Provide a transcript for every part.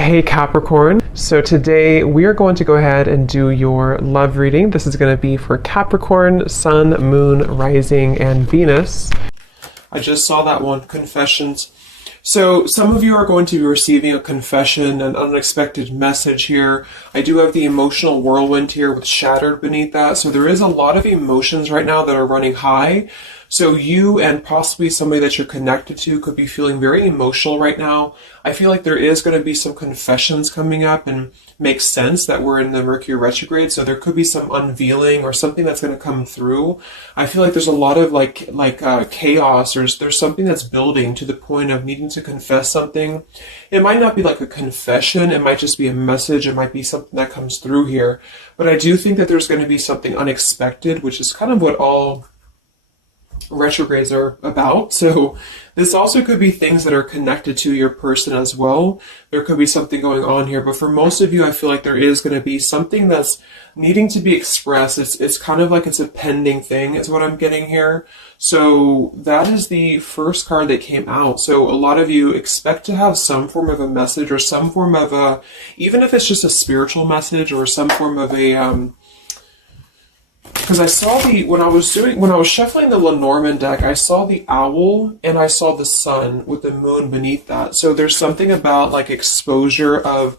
Hey Capricorn, so today we are going to go ahead and do your love reading. This is going to be for Capricorn, Sun, Moon, Rising, and Venus. I just saw that one, confessions. So some of you are going to be receiving a confession, an unexpected message here. I do have the emotional whirlwind here with shattered beneath that. So there is a lot of emotions right now that are running high. So you and possibly somebody that you're connected to could be feeling very emotional right now. I feel like there is going to be some confessions coming up, and makes sense that we're in the Mercury retrograde. So there could be some unveiling or something that's going to come through. I feel like there's a lot of chaos, or there's something that's building to the point of needing to confess something. It might not be like a confession. It might just be a message. It might be something that comes through here. But I do think that there's going to be something unexpected, which is kind of what all retrogrades are about. So this also could be things that are connected to your person as well. There could be something going on here, but for most of you, I feel like there is going to be something that's needing to be expressed. It's kind of like it's a pending thing is what I'm getting here. So that is the first card that came out. So a lot of you expect to have some form of a message, or some form of a, even if it's just a spiritual message, or some form of a because I saw when I was shuffling the Lenormand deck, I saw the owl and I saw the sun with the moon beneath that. So there's something about like exposure of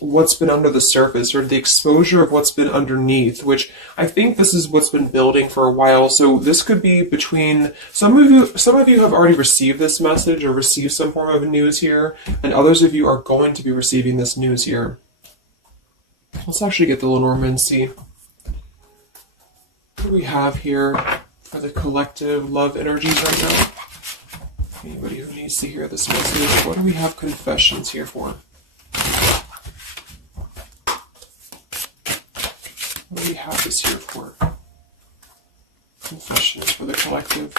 what's been under the surface, or the exposure of what's been underneath, which I think this is what's been building for a while. So this could be between some of you have already received this message or received some form of news here, and others of you are going to be receiving this news here. Let's actually get the Lenormand and see. What do we have here for the collective love energies right now? Anybody who needs to hear this message, what do we have confessions here for? What do we have this here for? Confessions for the collective.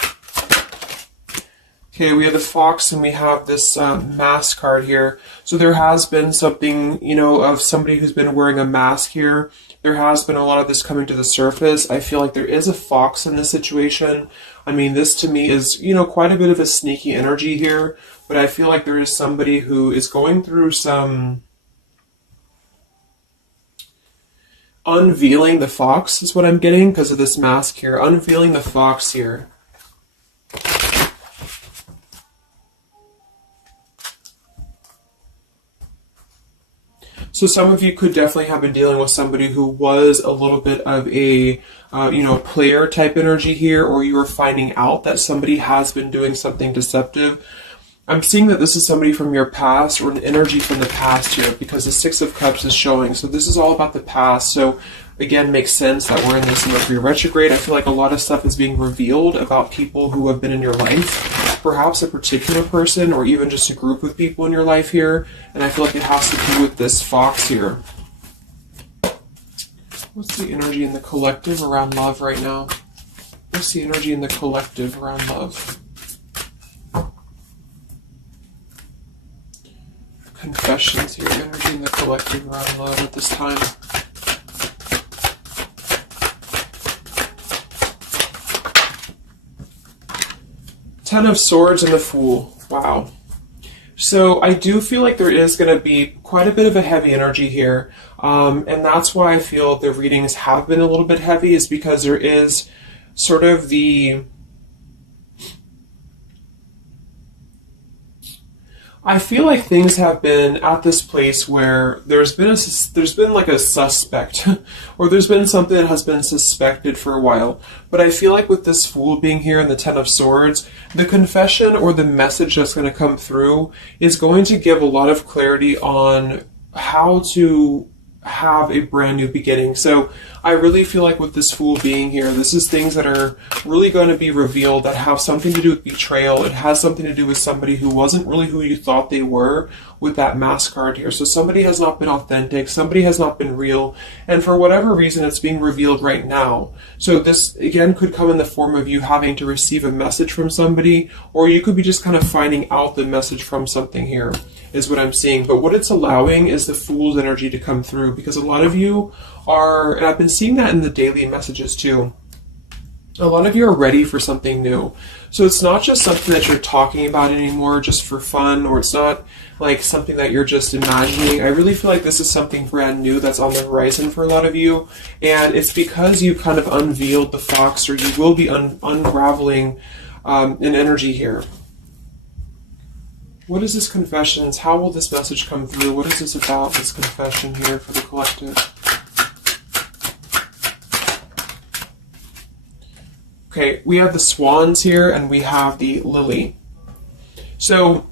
Okay, we have the fox and we have this mask card here. So there has been something, of somebody who's been wearing a mask here. There has been a lot of this coming to the surface. I feel like there is a fox in this situation. I mean, this to me is, quite a bit of a sneaky energy here. But I feel like there is somebody who is going through some unveiling the fox is what I'm getting because of this mask here. Unveiling the fox here. So some of you could definitely have been dealing with somebody who was a little bit of a, player type energy here, or you are finding out that somebody has been doing something deceptive. I'm seeing that this is somebody from your past, or an energy from the past here, because the Six of Cups is showing. So this is all about the past. So again, makes sense that we're in this Mercury retrograde. I feel like a lot of stuff is being revealed about people who have been in your life. Perhaps a particular person, or even just a group of people in your life here. And I feel like it has to do with this fox here. What's the energy in the collective around love right now? What's the energy in the collective around love? Confessions here, energy in the collective around love at this time. Ten of Swords and the Fool. Wow. So I do feel like there is going to be quite a bit of a heavy energy here. And that's why I feel the readings have been a little bit heavy, is because there is sort of the... I feel like things have been at this place where there's been like a suspect, or there's been something that has been suspected for a while. But I feel like with this Fool being here and the Ten of Swords, the confession or the message that's going to come through is going to give a lot of clarity on how to have a brand new beginning. So I really feel like with this Fool being here, this is things that are really going to be revealed that have something to do with betrayal. It has something to do with somebody who wasn't really who you thought they were with that mask card here. So somebody has not been authentic, somebody has not been real, and for whatever reason it's being revealed right now. So this again could come in the form of you having to receive a message from somebody, or you could be just kind of finding out the message from something here, is what I'm seeing. But what it's allowing is the Fool's energy to come through, because a lot of you are, and I've been seeing that in the daily messages too, A lot of you are ready for something new. So it's not just something that you're talking about anymore just for fun, or it's not like something that you're just imagining. I really feel like this is something brand new that's on the horizon for a lot of you. And it's because you kind of unveiled the fox, or you will be unraveling an energy here. What is this confessions? How will this message come through? What is this about, this confession here for the collective? Okay, we have the swans here and we have the lily. So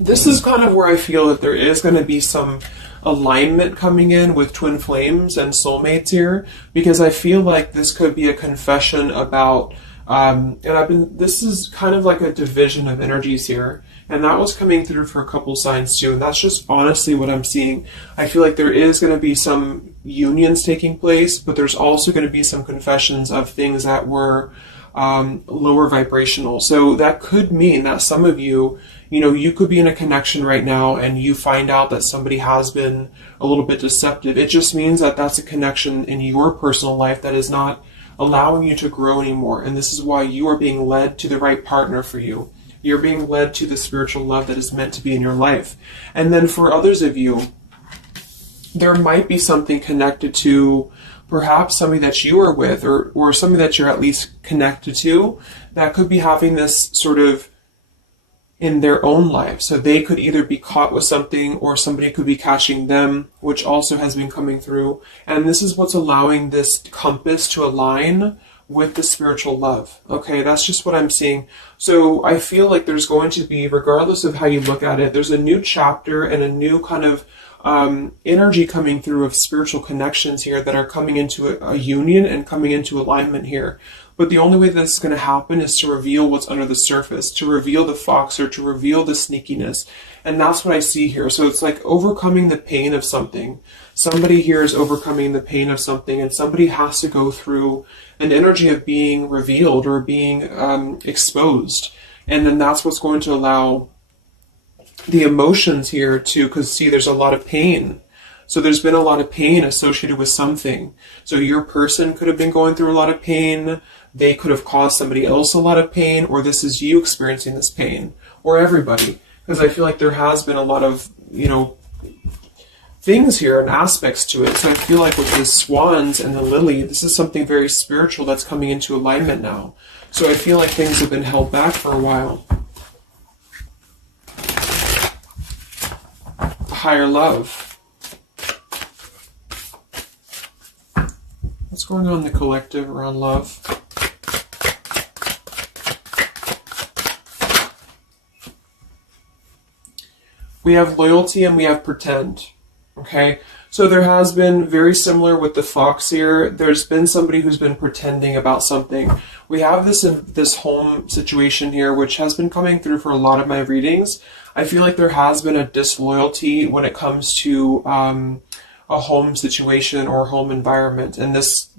this is kind of where I feel that there is going to be some alignment coming in with twin flames and soulmates here, because I feel like this could be a confession about this is kind of like a division of energies here, and that was coming through for a couple signs too, and that's just honestly what I'm seeing. I feel like there is going to be some unions taking place, but there's also going to be some confessions of things that were lower vibrational. So that could mean that some of you, you could be in a connection right now and you find out that somebody has been a little bit deceptive. It just means that that's a connection in your personal life that is not allowing you to grow anymore. And this is why you are being led to the right partner for you. You're being led to the spiritual love that is meant to be in your life. And then for others of you, there might be something connected to perhaps somebody that you are with, or somebody that you're at least connected to, that could be having this sort of in their own life. So they could either be caught with something, or somebody could be catching them, which also has been coming through. And this is what's allowing this compass to align with the spiritual love. Okay, that's just what I'm seeing. So I feel like there's going to be, regardless of how you look at it, there's a new chapter and a new kind of energy coming through of spiritual connections here that are coming into a union and coming into alignment here. But the only way that's going to happen is to reveal what's under the surface, to reveal the fox, or to reveal the sneakiness. And that's what I see here. So it's like overcoming the pain of something. Somebody here is overcoming the pain of something, and somebody has to go through an energy of being revealed or being exposed. And then that's what's going to allow the emotions here to, because see, there's a lot of pain. So there's been a lot of pain associated with something. So your person could have been going through a lot of pain. They could have caused somebody else a lot of pain, or this is you experiencing this pain, or everybody. Because I feel like there has been a lot of, things here and aspects to it. So I feel like with the swans and the lily, this is something very spiritual that's coming into alignment now. So I feel like things have been held back for a while. Higher love. What's going on in the collective around love? We have loyalty and we have pretend. Okay, so there has been, very similar with the fox here, there's been somebody who's been pretending about something. We have this home situation here, which has been coming through for a lot of my readings. I feel like there has been a disloyalty when it comes to a home situation or home environment. And this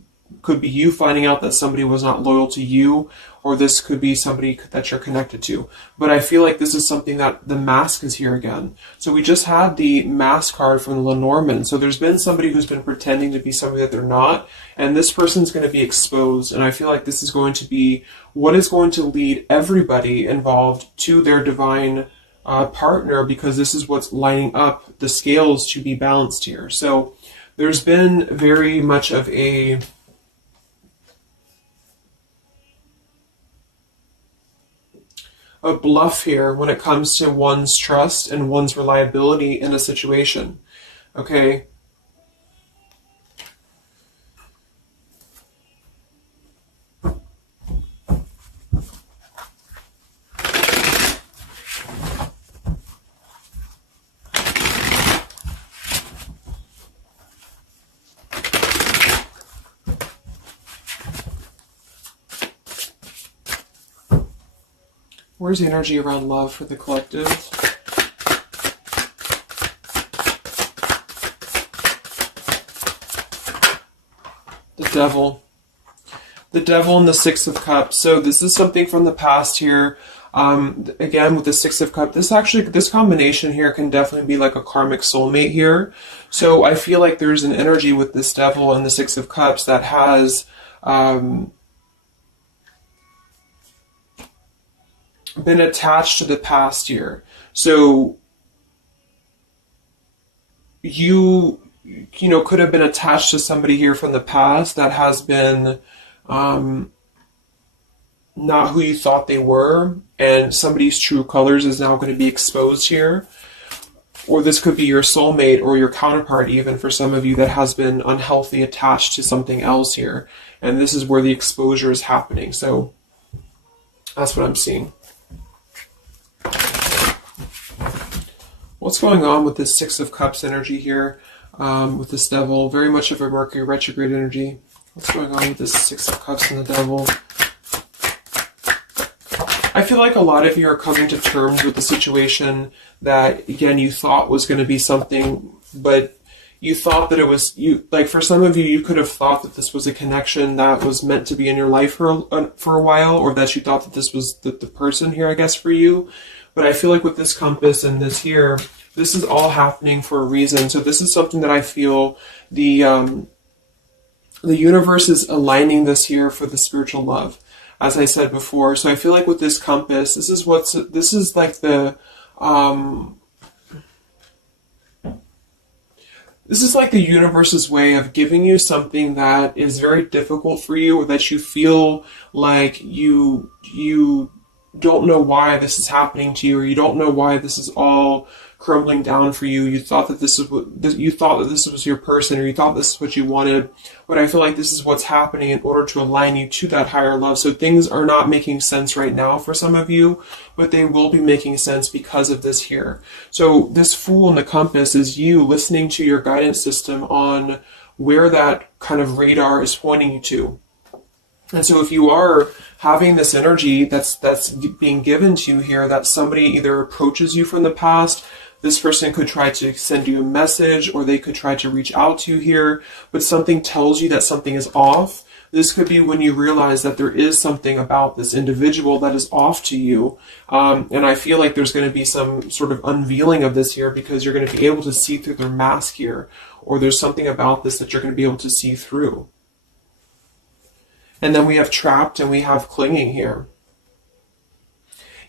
could be you finding out that somebody was not loyal to you, or this could be somebody that you're connected to. But I feel like this is something that the mask is here again. So we just had the mask card from the Lenormand. So there's been somebody who's been pretending to be somebody that they're not, and this person's going to be exposed. And I feel like this is going to be what is going to lead everybody involved to their divine partner, because this is what's lining up the scales to be balanced here. So there's been very much of a bluff here when it comes to one's trust and one's reliability in a situation. Okay. Where's the energy around love for the collective? The devil. The devil and the Six of Cups. So this is something from the past here. Again, with the Six of Cups, this combination here can definitely be like a karmic soulmate here. So I feel like there's an energy with this devil and the Six of Cups that has been attached to the past here. So you could have been attached to somebody here from the past that has been not who you thought they were, and somebody's true colors is now going to be exposed here. Or this could be your soulmate or your counterpart, even for some of you, that has been unhealthy attached to something else here. And this is where the exposure is happening. So that's what I'm seeing. What's going on with this Six of Cups energy here with this Devil? Very much of a Mercury retrograde energy. What's going on with this Six of Cups and the Devil? I feel like a lot of you are coming to terms with the situation that, again, you thought was going to be something, but you thought that it was, like for some of you, you could have thought that this was a connection that was meant to be in your life for a while, or that you thought that this was the person here, I guess, for you. But I feel like with this compass and this here, this is all happening for a reason. So this is something that I feel the universe is aligning this here for the spiritual love, as I said before. So I feel like with this compass, this is like the universe's way of giving you something that is very difficult for you, or that you feel like you don't know why this is happening to you, or you don't know why this is all crumbling down for you. You thought that this was your person, or you thought this is what you wanted. But I feel like this is what's happening in order to align you to that higher love. So things are not making sense right now for some of you, but they will be making sense because of this here. So this Fool in the compass is you listening to your guidance system on where that kind of radar is pointing you to. And so if you are having this energy that's being given to you here, that somebody either approaches you from the past, this person could try to send you a message, or they could try to reach out to you here, but something tells you that something is off. This could be when you realize that there is something about this individual that is off to you. And I feel like there's going to be some sort of unveiling of this here, because you're going to be able to see through their mask here, or there's something about this that you're going to be able to see through. And then we have Trapped and we have Clinging here.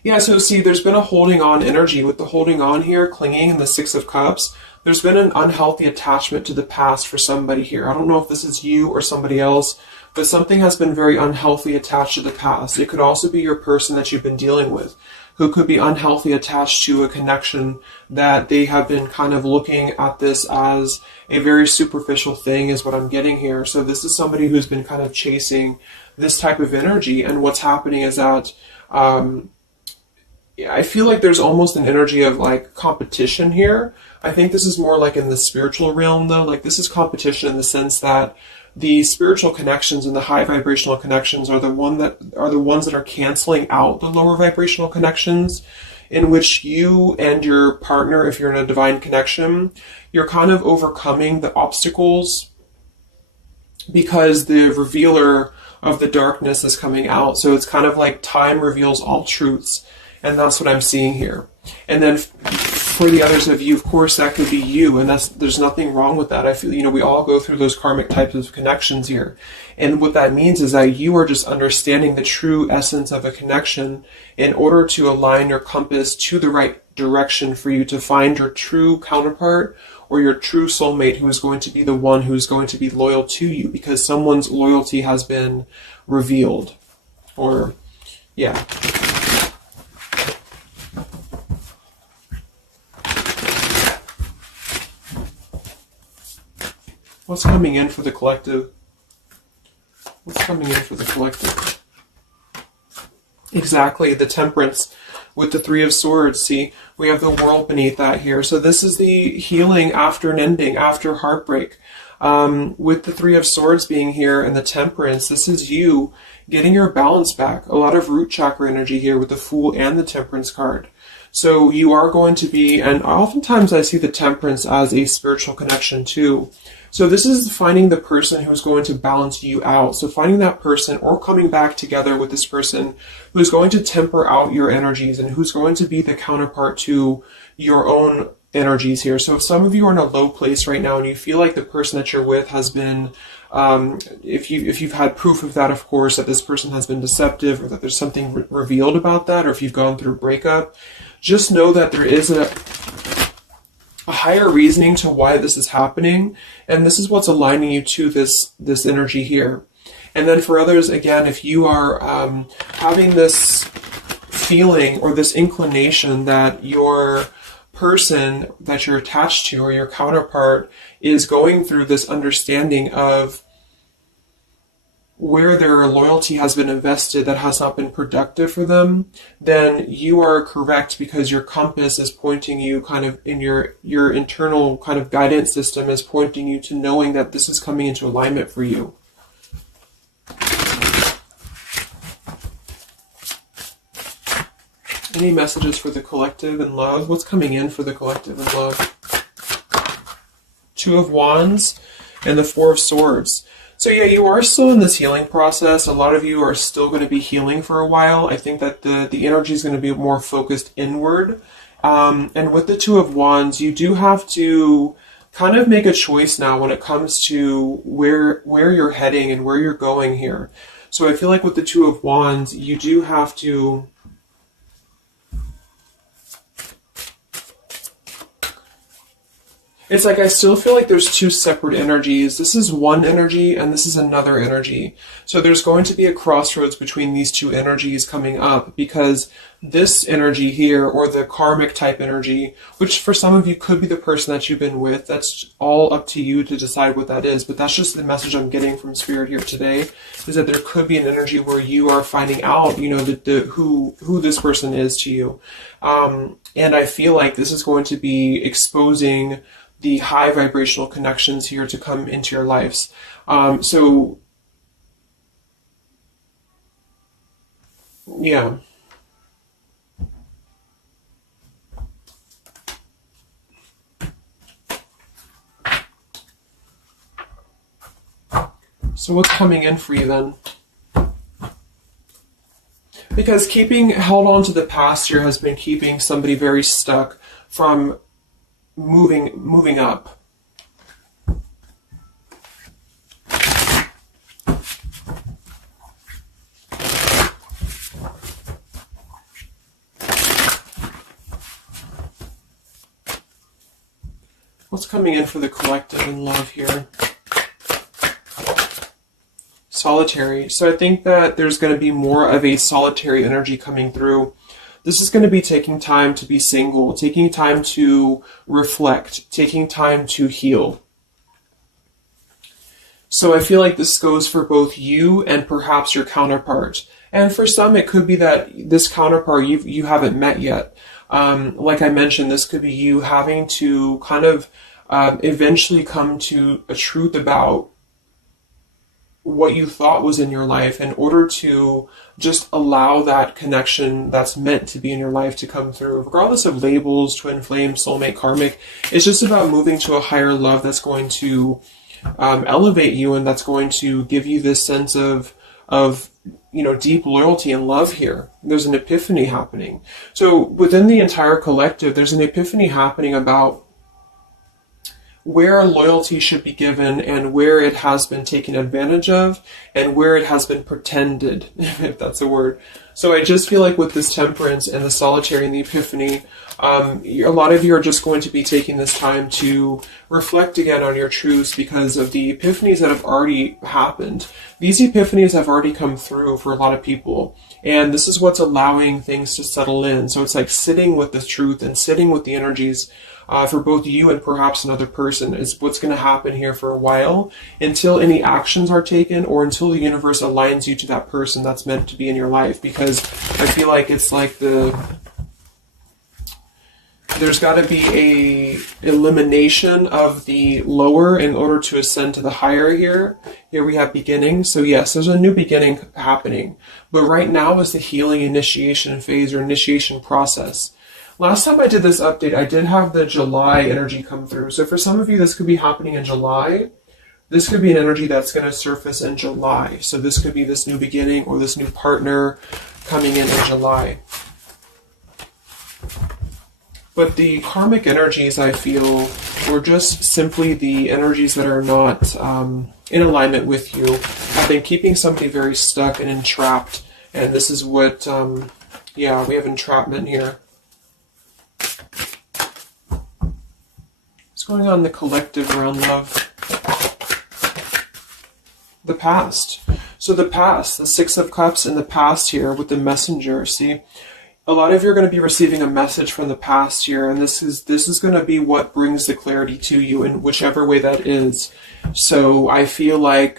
Yeah, so see, there's been a holding on energy with the holding on here, clinging, and the Six of Cups. There's been an unhealthy attachment to the past for somebody here. I don't know if this is you or somebody else, but something has been very unhealthy attached to the past. It could also be your person that you've been dealing with, who could be unhealthy attached to a connection that they have been kind of looking at this as a very superficial thing, is what I'm getting here. So this is somebody who's been kind of chasing this type of energy, and what's happening is that I feel like there's almost an energy of like competition here. I think this is more like in the spiritual realm though. Like this is competition in the sense that the spiritual connections and the high vibrational connections are the ones that are canceling out the lower vibrational connections, in which you and your partner, if you're in a divine connection, you're kind of overcoming the obstacles because the revealer of the darkness is coming out. So it's kind of like time reveals all truths. And that's what I'm seeing here. And then for the others of you, of course, that could be you. And there's nothing wrong with that. I feel, we all go through those karmic types of connections here. And what that means is that you are just understanding the true essence of a connection in order to align your compass to the right direction for you to find your true counterpart or your true soulmate, who is going to be the one who's going to be loyal to you, because someone's loyalty has been revealed. Or, yeah. What's coming in for the collective? What's coming in for the collective? Exactly, the Temperance with the Three of Swords. See, we have the World beneath that here. So this is the healing after an ending, after heartbreak. With the Three of Swords being here and the Temperance, this is you getting your balance back. A lot of root chakra energy here with the Fool and the Temperance card. So you are going to be, and oftentimes I see the Temperance as a spiritual connection too. So this is finding the person who's going to balance you out. So finding that person, or coming back together with this person who's going to temper out your energies and who's going to be the counterpart to your own energies here. So if some of you are in a low place right now and you feel like the person that you're with has been, if you've had proof of that, of course, that this person has been deceptive, or that there's something revealed about that, or if you've gone through a breakup, just know that there is a higher reasoning to why this is happening, and this is what's aligning you to this energy here. And then for others, again, if you are having this feeling or this inclination that your person that you're attached to or your counterpart is going through this understanding of where their loyalty has been invested that has not been productive for them, then you are correct, because your compass is pointing you kind of in your internal kind of guidance system is pointing you to knowing that this is coming into alignment for you. Any messages for the collective and love? What's coming in for the collective and love? Two of Wands and the Four of Swords. So yeah, you are still in this healing process. A lot of you are still going to be healing for a while. I think that the energy is going to be more focused inward. And with the Two of Wands, you do have to kind of make a choice now when it comes to where you're heading and where you're going here. So I feel like with the Two of Wands, you do have to it's like I still feel like there's two separate energies. This is one energy and this is another energy. So there's going to be a crossroads between these two energies coming up, because this energy here, or the karmic type energy, which for some of you could be the person that you've been with, that's all up to you to decide what that is. But that's just the message I'm getting from Spirit here today, is that there could be an energy where you are finding out, you know, who this person is to you. And I feel like this is going to be exposing the high vibrational connections here to come into your lives. So yeah. So what's coming in for you then? Because held on to the past here has been keeping somebody very stuck from moving up. What's coming in for the collective and love here? Solitary. So I think that there's going to be more of a solitary energy coming through. This is going to be taking time to be single, taking time to reflect, taking time to heal. So I feel like this goes for both you and perhaps your counterpart. And for some, it could be that this counterpart you haven't met yet. Like I mentioned, this could be you having to kind of eventually come to a truth about what you thought was in your life in order to just allow that connection that's meant to be in your life to come through. Regardless of labels, twin flame, soulmate, karmic, it's just about moving to a higher love that's going to elevate you, and that's going to give you this sense of you know, deep loyalty and love here. There's an epiphany happening. So within the entire collective, there's an epiphany happening about where loyalty should be given and where it has been taken advantage of and where it has been pretended, if that's a word. So I just feel like with this temperance and the solitary and the epiphany, a lot of you are just going to be taking this time to reflect again on your truths because of the epiphanies that have already happened. These epiphanies have already come through for a lot of people, and this is what's allowing things to settle in. So it's like sitting with the truth and sitting with the energies for both you and perhaps another person is what's going to happen here for a while, until any actions are taken or until the universe aligns you to that person that's meant to be in your life. Because I feel like it's like there's got to be a elimination of the lower in order to ascend to the higher here. Here we have beginning. So yes, there's a new beginning happening. But right now is the healing initiation phase or initiation process. Last time I did this update, I did have the July energy come through. So for some of you, this could be happening in July. This could be an energy that's going to surface in July. So this could be this new beginning or this new partner coming in July. But the karmic energies, I feel, were just simply the energies that are not in alignment with you. Have been keeping somebody very stuck and entrapped. And this is what, yeah, we have entrapment here. What's going on in the collective around love? The past. So the past, the Six of Cups in the past here with the Messenger, see? A lot of you are going to be receiving a message from the past here, and this is going to be what brings the clarity to you in whichever way that is. So I feel like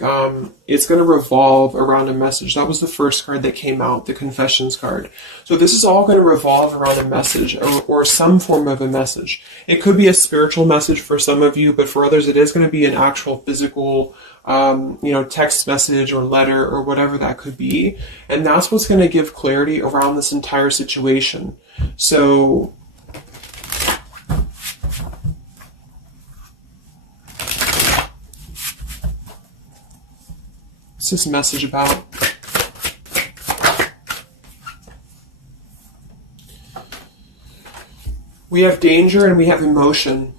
it's going to revolve around a message. That was the first card that came out, the Confessions card. So this is all going to revolve around a message or some form of a message. It could be a spiritual message for some of you, but for others it is going to be an actual physical text message or letter or whatever that could be. And that's what's going to give clarity around this entire situation. So what's this message about? We have danger and we have emotion.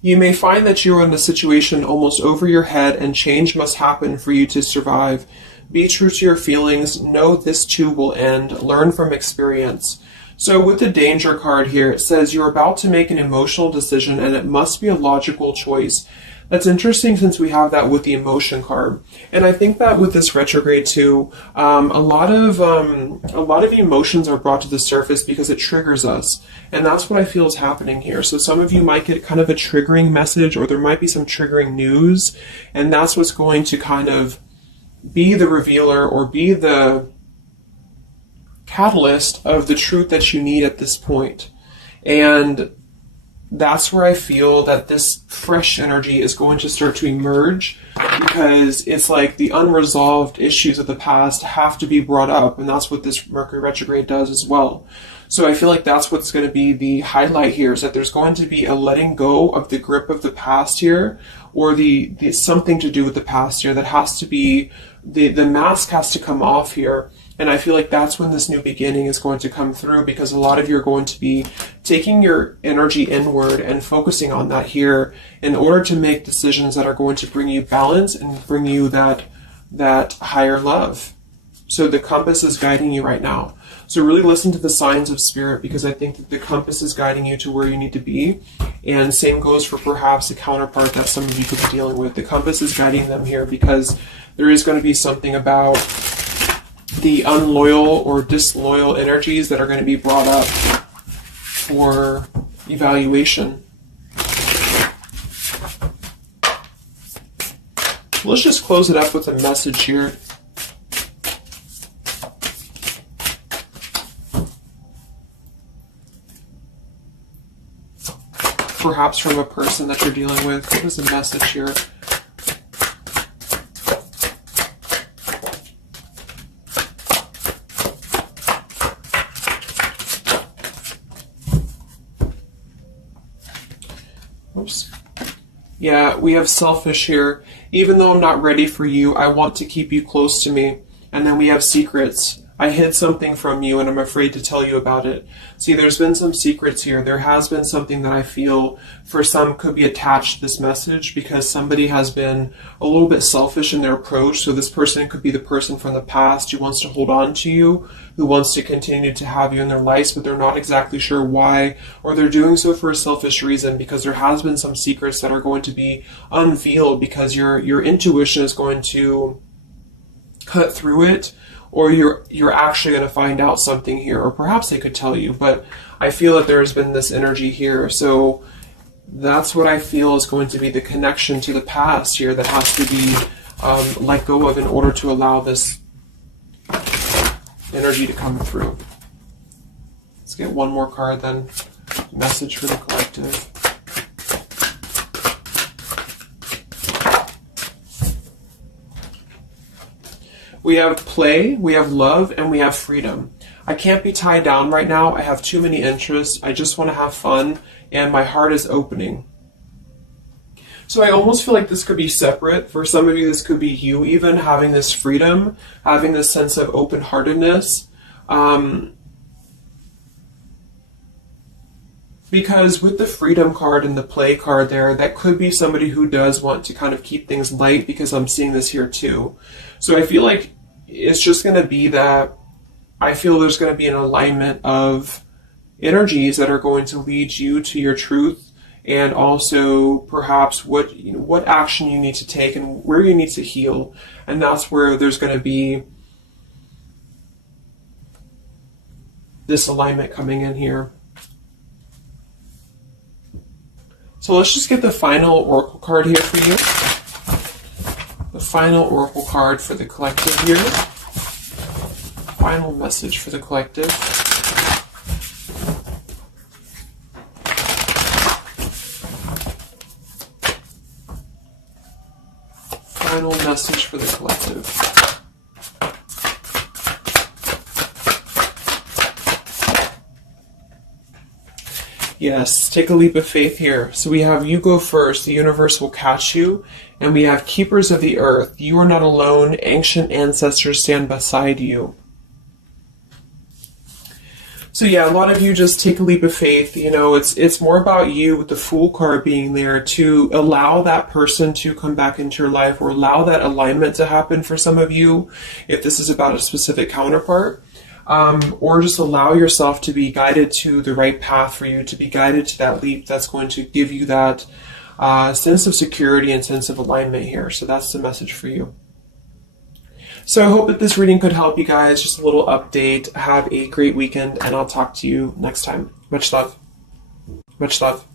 You may find that you are in a situation almost over your head and change must happen for you to survive. Be true to your feelings. Know this too will end. Learn from experience. So with the danger card here, it says you're about to make an emotional decision and it must be a logical choice. That's interesting since we have that with the emotion card. And I think that with this retrograde too, a lot of emotions are brought to the surface because it triggers us. And that's what I feel is happening here. So some of you might get kind of a triggering message, or there might be some triggering news. And that's what's going to kind of be the revealer or be the catalyst of the truth that you need at this point. And that's where I feel that this fresh energy is going to start to emerge, because it's like the unresolved issues of the past have to be brought up, and that's what this Mercury retrograde does as well. So I feel like that's what's going to be the highlight here, is that there's going to be a letting go of the grip of the past here, or the something to do with the past here that has to be, the mask has to come off here. And I feel like that's when this new beginning is going to come through, because a lot of you are going to be taking your energy inward and focusing on that here in order to make decisions that are going to bring you balance and bring you that higher love. So the compass is guiding you right now. So really listen to the signs of spirit, because I think that the compass is guiding you to where you need to be. And same goes for perhaps a counterpart that some of you could be dealing with. The compass is guiding them here because there is going to be something about the unloyal or disloyal energies that are going to be brought up for evaluation. Let's just close it up with a message here. Perhaps from a person that you're dealing with. What is the message here? Oops. Yeah, we have selfish here. Even though I'm not ready for you, I want to keep you close to me. And then we have secrets. I hid something from you and I'm afraid to tell you about it. See, there's been some secrets here. There has been something that I feel for some could be attached to this message, because somebody has been a little bit selfish in their approach. So this person could be the person from the past who wants to hold on to you, who wants to continue to have you in their lives, but they're not exactly sure why, or they're doing so for a selfish reason, because there has been some secrets that are going to be unveiled, because your intuition is going to cut through it, or you're actually going to find out something here, or perhaps they could tell you, but I feel that there's been this energy here. So that's what I feel is going to be the connection to the past here that has to be let go of in order to allow this energy to come through. Let's get one more card then. Message for the collective. We have play, we have love, and we have freedom. I can't be tied down right now. I have too many interests. I just want to have fun, and my heart is opening. So I almost feel like this could be separate. For some of you, this could be you even having this freedom, having this sense of open-heartedness. Because with the freedom card and the play card there, that could be somebody who does want to kind of keep things light, because I'm seeing this here too. So I feel like it's just going to be that I feel there's going to be an alignment of energies that are going to lead you to your truth, and also perhaps what action you need to take and where you need to heal. And that's where there's going to be this alignment coming in here. So let's just get the final oracle card here for you. The final oracle card for the collective here. Final message for the collective. Final message for the collective. Yes, take a leap of faith here. So we have you go first, the universe will catch you. And we have keepers of the earth. You are not alone. Ancient ancestors stand beside you. So yeah, a lot of you just take a leap of faith. You know, it's more about you with the Fool card being there to allow that person to come back into your life, or allow that alignment to happen for some of you, if this is about a specific counterpart. Or just allow yourself to be guided to the right path for you, to be guided to that leap that's going to give you that sense of security and sense of alignment here. So that's the message for you. So I hope that this reading could help you guys. Just a little update. Have a great weekend, and I'll talk to you next time. Much love. Much love.